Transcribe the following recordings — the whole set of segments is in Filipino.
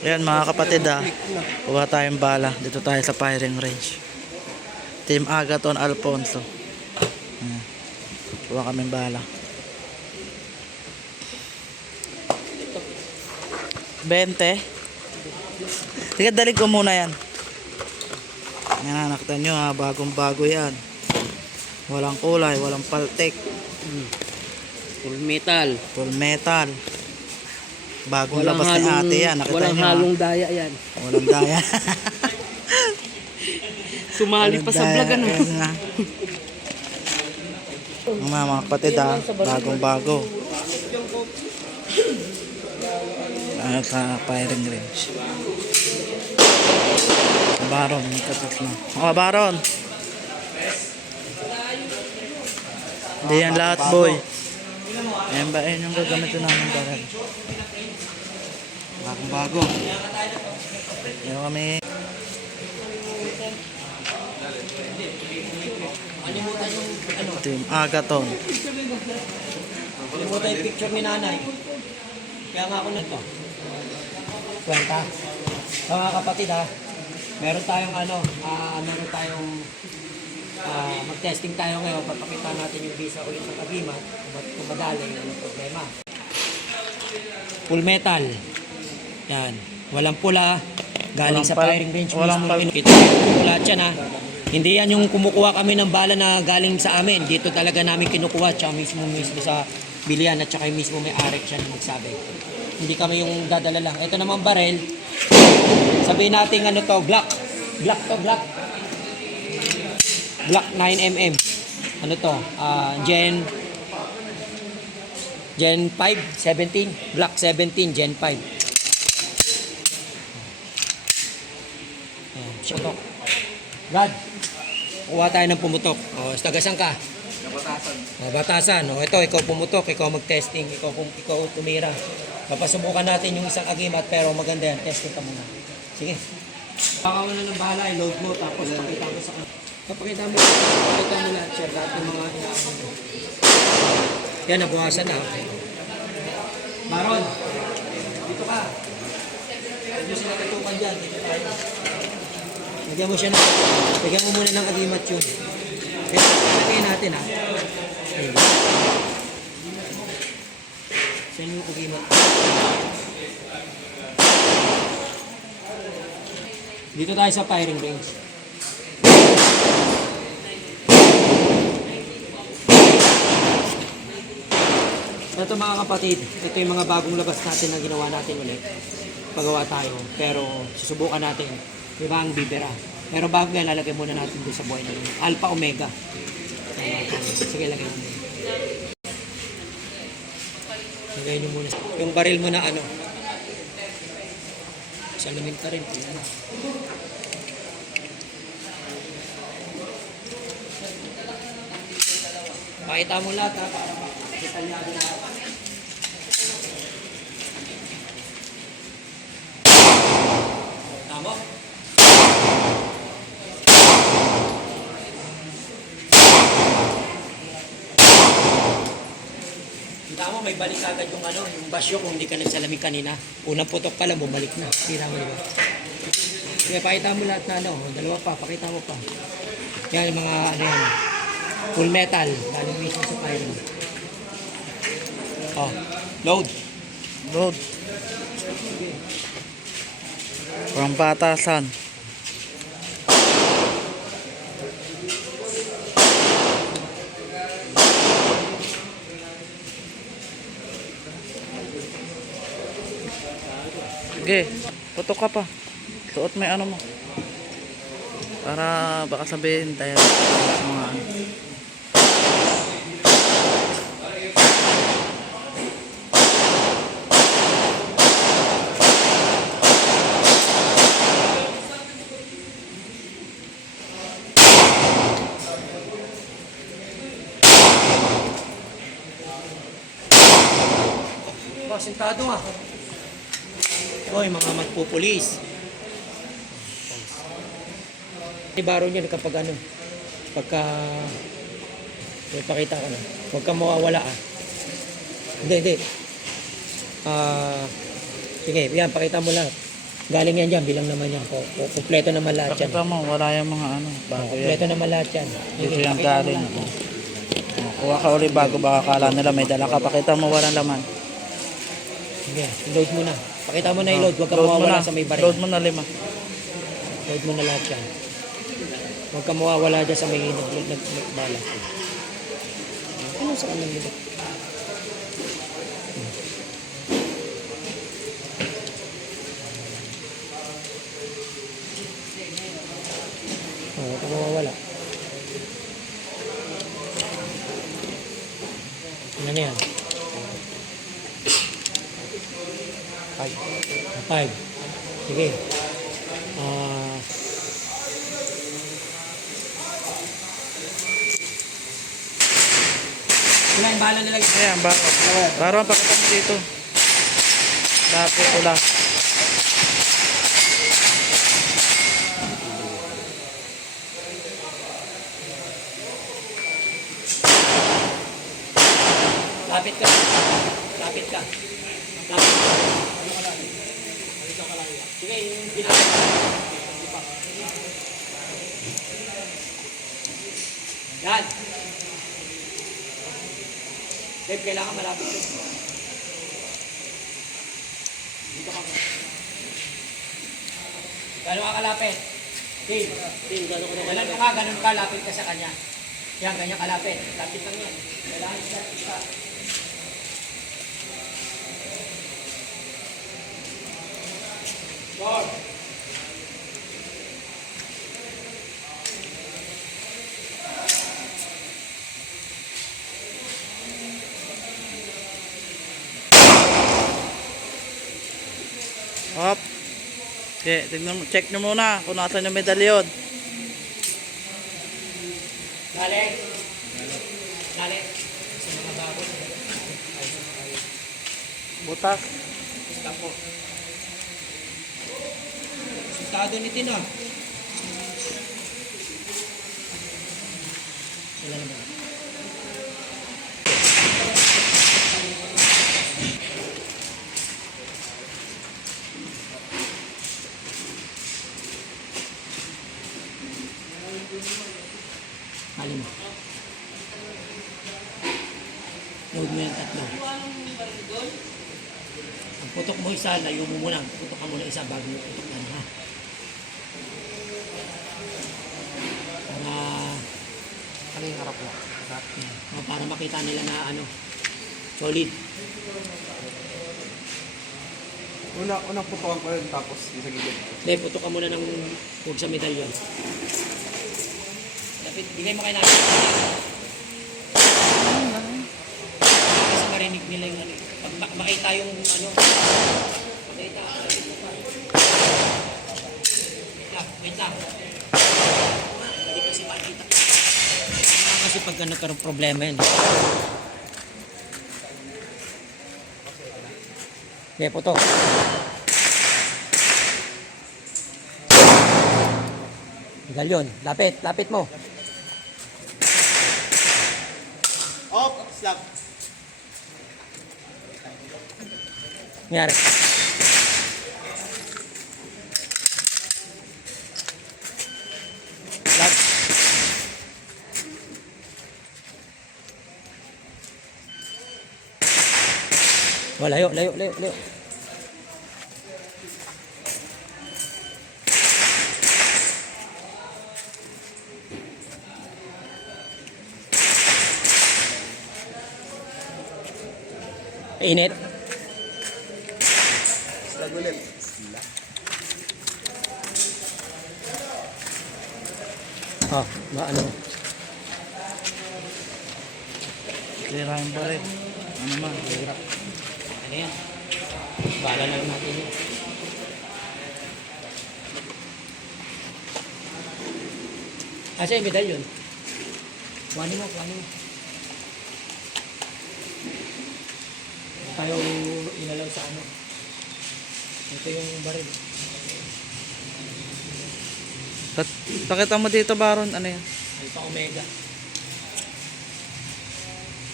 Ayan mga kapatid kuha tayong bala. Dito tayo sa firing range. Team Agaton Alfonso. Kuha kaming bala. 20. Sige, dalig ko muna yan. Yan, nakita nyo bagong bago yan. Walang kulay, walang paltek. Full metal. Full metal. Bagong labas ni ate yan. Nakita Walang nyo, halong daya yan. walang daya. Sumali pa sa vlog ano. Mga kapatid bagong bago. Sa firing range. Baron, katas na. Baron. Hindi yan lahat, boy. Ayan ba, yun yung gagamitin namin baril. Bagong bago. Yan kami. Team Agaton. Kalimutan yung picture ni nanay. Kaya nga ako nito. Kwenta. So, mga kapatid meron tayong mag-testing tayo ngayon. Papakita natin yung visa ulit sa Kagimat. Kung madali, yung problema. Full metal. Yan. Walang pula. Galing sa firing range walang mismo. Ito yung lahat yan Hindi yan yung kumukuha kami ng bala na galing sa amin. Dito talaga namin kinukuha. Tsaka mismo sa bilihan at tsaka mismo may arik siya na magsabi. Hindi kami yung dadala lang. Ito naman barel. Sabihin natin Glock. Glock to, Glock. Glock 9mm. Ano to? Gen 5, 17. Glock 17, Gen 5. Pumutok. Brad, kuha tayo ng pumutok. Tagasan ka? Batasan. Batasan. Ito, ikaw pumutok, ikaw mag-testing, ikaw tumira. Papasubukan natin yung isang agimat, pero maganda yan. Testing ka muna. Sige. Baka mo na ng bahala, i-load mo, tapos pakita mo sa kanila. Papakita mo lahat, sir, lahat ng mga inaano mo. Yan, nabuhasan na. Baron, dito ka. Huwag mo sila katukan dyan. Dito tayo. Lagyan mo siya lagyan mo muna ng agimat yun. Kaya lagyan natin Ayun. Saan yung agimat? Dito tayo sa firing range. Ito mga kapatid, ito yung mga bagong labas natin na ginawa natin ulit. Pagawa tayo, pero susubukan natin. Diba ang bibera. Pero bago yan, lalagay muna natin doon sa buhay na yun. Alpha Omega. Sige, lagay mo muna. Lagay nyo muna. Yung baril mo na salamin ka rin. Pakita mo lahat para detalyado lahat. Tama? Kita mo, may balik agad yung yung basyo kung hindi ka nagsalamin kanina. Unang putok pa lang, bumalik na. Tira mo, diba? Kaya pakita mo lahat na dalawa pa, pakita mo pa. Yan yung mga yan. Full metal, galing mismo sa firing. Load. Load. From batasan. Sige, putok ka pa. Suot may mo. Para baka sabihin tayo sa mga Sentado Hoy, mga magpupulis. Ibaro niya kapag pagka ipakita ko na. Huwag kang mawawala Hindi. Sige, yan, pakita mo lahat. Galing yan dyan, bilang naman yan. Kompleto naman lahat yan. Pakita mo, wala yung mga ano, bago yan. Kompleto naman lahat yan. Dito Sige, yung pakita mo galing. lahat. Kuha ka uli bago, baka kala nila may dala ka. Pakita mo walang laman. Sige, load mo na. Pakita mo na i-load, huwag ka Load mo mawawala na. sa may baril. Load mo na 5. Load mo na lahat yan. Huwag ka mawawala dyan sa may nagbala. Ano sa kanang nila? Huwag ka mawawala. Ano na yan? 5. Sige. Sila yung bahala nila. Ayan, baro. Baro ang pakita mo dito. Dapo pula. Lapit ka. Lapit ka. Lapit ka. Sige, yung ginagawa. Yan. Babe, kailangan malapit ka. Dito ka. Gano'n ka kalapit? Tim, gano'n ka, lapit ka sa kanya. Yan, ganyan kalapit. Lapit lang yan. Kailangan siya. Go. Hop. Okay, tignan mo, check nyo muna kung nasan yung medalyon. Galing. Galing. Sa mga bago. Butas. Stop po. Sustado ni Tino. Wala naman. Kali mo. Load mo yung tatlo. Ang putok mo isa, layo mo muna. Putok ka muna isa bago mo putok na, ha? Para... Ano yung harap mo? para makita nila na ano, solid. Unang putukan ko yun, tapos isa gilid. Hindi, putok ka muna ng huwag sa medalyon. Dapat, bigay mo kay natin. Kasi marinig nila yung ano. Pag makita yung ano, makita. Wait lang. Hindi kasi makita. Kasi pagka nagkaroon problema yan. Okay, putok. Medalyon. Lapit mo. Op! Slap! Nangyari. Lap. Layo. Init. Slap ulit. Oh, ano? Tira yung baril. Ano man, tira. Ano yan? Bala na natin yun. Asa yung medalyon? Kuhanin mo. Tayo inalaw sa ano. Ito yung baril. Pakita mo dito, Baron. Ano yan? Alpha Omega.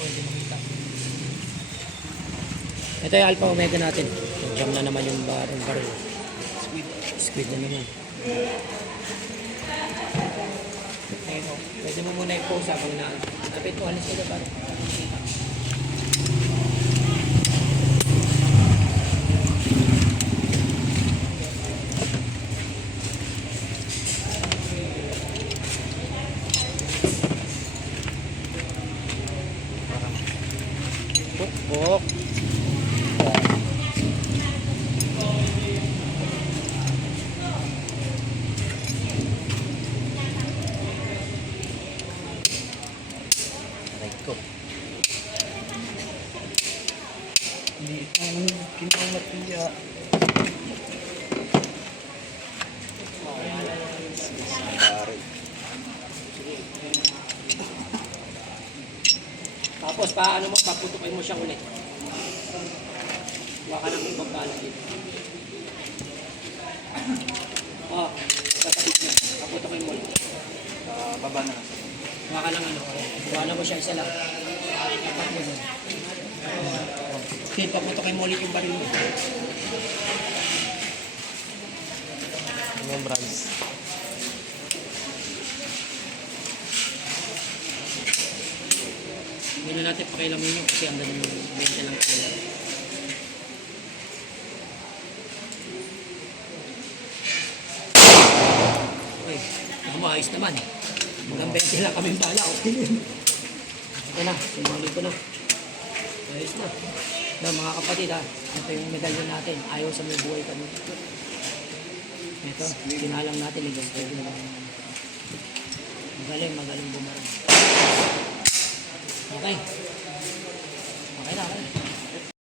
Pwede makita. Ito yung alpha omega natin. Jam na naman yung baril. Squid na naman. Pwede mo muna i-pause habang na. Kapit mo, alis ka ba? Pukpok. Aray ko. Hindi ang kinaulat niya. Tapos paano mo, paputukin mo siya ulit. Huwag ka nang magkala dito. Tatapit niya. Paputukin mo ulit. Baba na lang. Huwag ka lang ano. Huwag na mo siya isa lang. Tapat mo doon. Okay, paputukin mo ulit yung baril mo. Yung brands. Hindi na natin pakialamin yun kasi ang dami yung 20 lang kaya. Okay, maayos naman. Hanggang 20 lang kaming bala. Okay na yun. Okay na, sumali ko na. Ayos na. Na, mga kapatid ha, ito yung medalyon natin. Ayaw sa may buhay kami. Ito, sinalang natin. Magaling bumarang. Okay. Okay na, okay na.